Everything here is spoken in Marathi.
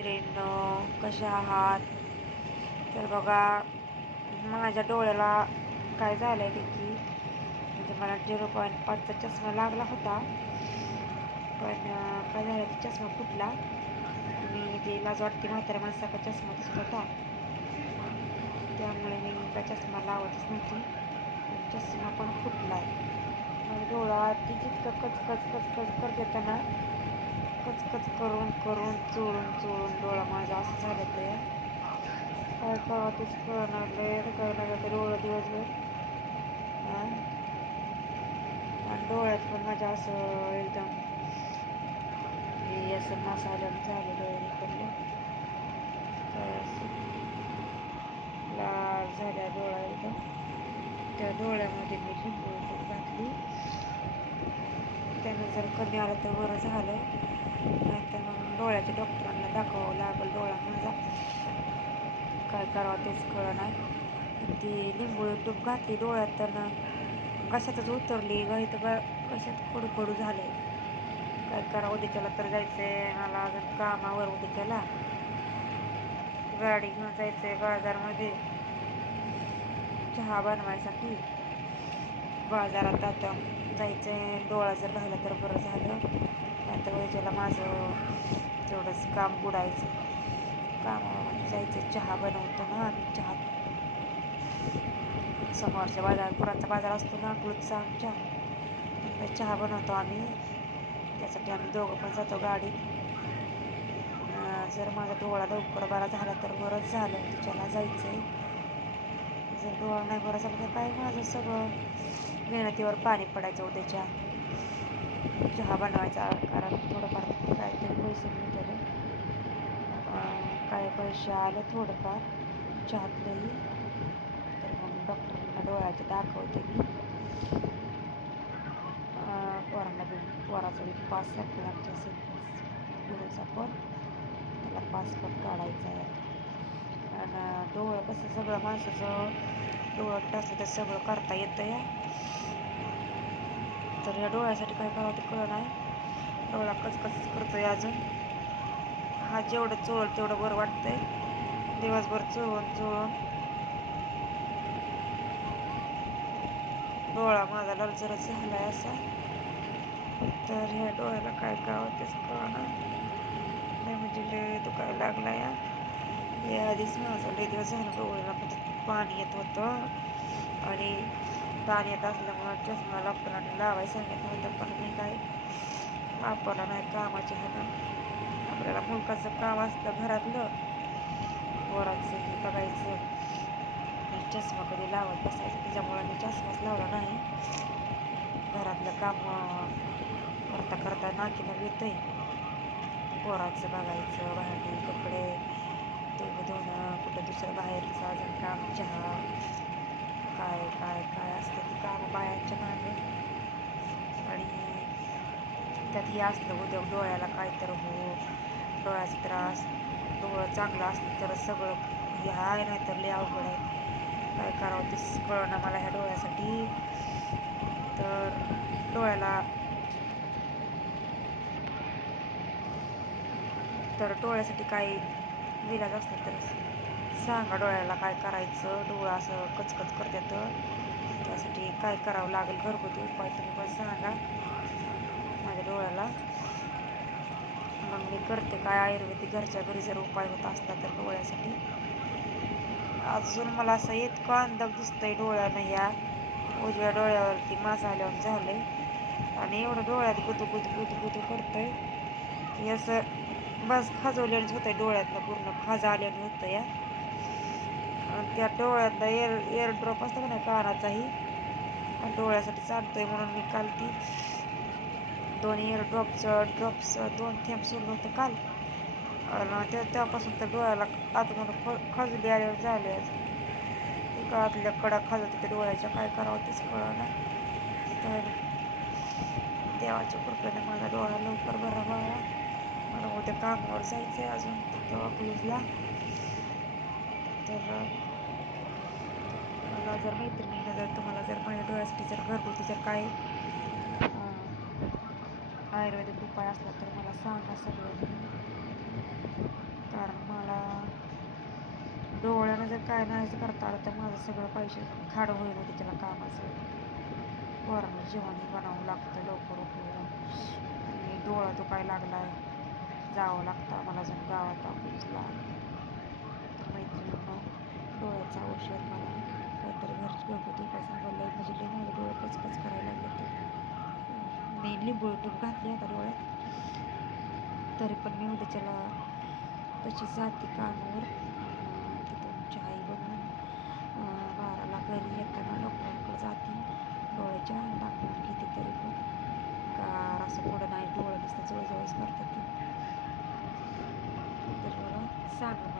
मैत्रिणींनो कशा आहात? तर बघा माझ्या डोळ्याला काय झालं आहे की म्हणजे मला झिरो पॉईंट पाचचा चष्मा लागला होता. पण काय झालं की चष्मा फुटला. आणि ते लाज वाटते म्हाताऱ्या माणसाचा चष्मा दिसत होता. त्यामुळे मी काय चष्मा लावतच नव्हती. चष्मा पण फुटला माझा डोळा ती जितकं कचकच कचकच करत देताना कचकच करून करून चोळून चोळून डोळा माझा असं झालं तर काय करावं तेच कळणार लय काय लागलं डोळं दिवसभर. आणि डोळ्यात पण माझ्या असं एकदम हे असं मसाल्यानं झालं डोळे पडले काय असं? लाल झाल्या डोळा एकदम. त्या डोळ्यामध्ये मी लिंबू घातली. त्यानं जर कमी आलं तर बरं झालं. नाहीतर मग डोळ्याच्या डॉक्टरांना दाखवावं लागेल डोळा माझा. काय करावं तेच कळणार नाही ती लिंबू टूप घातली डोळ्यात तर कशातच उतरली ग तर ग कशात कडू कडू झालंय. काय करावं उद्याच्याला तर जायचं आहे मला अजून कामावर उद्याच्याला. गाडी घेऊन जायचं आहे बाजारमध्ये. चहा बनवायसाठी. बाजारात आता जायचं आहे डोळा जर राहिला तर बरं झालं. नाहीतर उद्याच्याला माझं तेवढंच काम बुडायचं. कामामध्ये म्हणजे जायचं चहा बनवतो ना आम्ही चहा. समोरच्या बाजार पुराचा बाजार असतो ना कुळचा आमच्या. चहा बनवतो आम्ही. त्यासाठी आम्ही दोघं पण जातो गाडीत. जर माझा डोळा लवकर बरा झाला तर बरंच झालं. तिच्याला जायचं आहे जर डोळा नाही बरा झाला तर काय? माझं सगळं मेहनतीवर पाणी पडायचं उद्याच्या. चहा बनवायचा. कारण थोडंफार काहीतरी पैसे मिळते काय पैसे आले थोडंफार. चहातलंही तर मग डॉक्टरांना डोळ्याचे दाखवते मी. अं, पोरांना बी पोराचा बी पास संपला आमच्या गुरुचा पण त्याला पासपोर्ट काढायचा आहे. आणि डोळं कसं सगळं माणसाचं डोळं टाकलं तर सगळं करता येतं या तर या डोळ्यासाठी काय करावं ते कळ नाही. डोळा कचकच करतोय अजून. हा जेवढं चोळ तेवढं बरं वाटतंय. दिवसभर चोळून चोळून. डोळा माझा ललचरच झालाय असा. तर ह्या डोळ्याला काय काय तेच कळणार लय म्हणजे लय दुखायला लागला या या आधीच माझं लय दिवस झालं डोळ्याला म्हणजे पाणी येत होतं. आणि पाणी येत असल्यामुळं चष्मा डॉक्टरांनी लावायला सांगितलं होतं पण मी काय आपण नाही कामाच्या ना. आपल्याला मुलकाचं काम असतं घरातलं. पोराचं हे बघायचं. आणि चष्मा कधी लावत बसायचं त्याच्यामुळं मी चष्माच लावला नाही. घरातलं काम करता करता नाकीनं येतंय. पोराचं बघायचं भांडी कपडे ते धुणं कुठं दुसरं बाहेरचं अजून काम चहा. काय काय काय असतं ती कामं बायांच्या मागे आणि त्यात हे असलं उद्या डोळ्याला काय तर हो डोळ्याचा त्रास डोळं चांगलं असलं तर सगळं हे आहे नाही तर लय अवघड आहे. काय करावं तेच कळना मला ह्या डोळ्यासाठी. तर डोळ्याला तर डोळ्यासाठी काही विलाज असलं तर सांगा डोळ्याला काय करायचं. डोळा असं कचकच करतात त्यासाठी काय करावं लागेल? घरगुती उपाय तुम्ही पण सांगा माझ्या डोळ्याला मग मी करते काय आयुर्वेदिक घरच्या घरी जर उपाय होत असला तर डोळ्यासाठी. अजून मला असं इतकं अंधक दिसतंय डोळ्यानं ह्या उजव्या डोळ्यावरती माझा आल्यावर झालंय. आणि एवढं डोळ्यात गुदू गुदू गुदू गुदू करतंय. की असं बस खाजवल्यानंच आहे डोळ्यातनं पूर्ण खाजा आल्यानं होतं या. त्या डोळ्यातला एअर एअर ड्रॉप असतो का नाही कानाचाही डोळ्यासाठी चालतोय म्हणून मी काल ती दोन इयर ड्रॉपचं ड्रॉप्स दोन थेंब सोडलं होतं काल. आणि त्या तेव्हापासून तर डोळ्याला आतमधून ख खजली आल्यावर झाले. एका आतल्या कडा खाजत होत्या डोळ्याच्या काय करावं तेच कळलं तर देवाच्या कृपेने माझा डोळा लवकर बरा व्हावा. मला उद्या कामावर जायचं आहे अजून तेव्हा क्लूजला तर मला जर मैत्रिणीनं जर तुम्हाला जर माझ्या डोळ्यासाठी जर घरगुती जर काय आयुर्वेदिक उपाय असला तर मला सांगा सगळं कारण मला डोळ्यानं जर काय नाही करता आलं तर माझं सगळं पैसे खाडं होईल होते त्याला कामाचं. वरण जेवण बनावं लागतं लवकर उठून. आणि डोळा दुखाय लागला आहे जावं लागतं आम्हाला अजून गावात ऑफिसला तर मैत्रिणींनो डोळ्याचं औषध मला काहीतरी घरची घरगुती उपाय सांगायला म्हणजे लई माझे डोळे कचकच करायला लागले तर लिंबू टूप घातली आता डोळ्यात. तरी पण मी उद्याच्याला तशी जाते कामावर तिथून चहा बनवून बाराला घरी येताना डॉक्टरांकडे जाते. डोळ्याच्या दाखवून घेते तरी पण. गार असं पुढं नाही डोळं नुसतं जवळजवळच करतात ते. तर बघा सांगा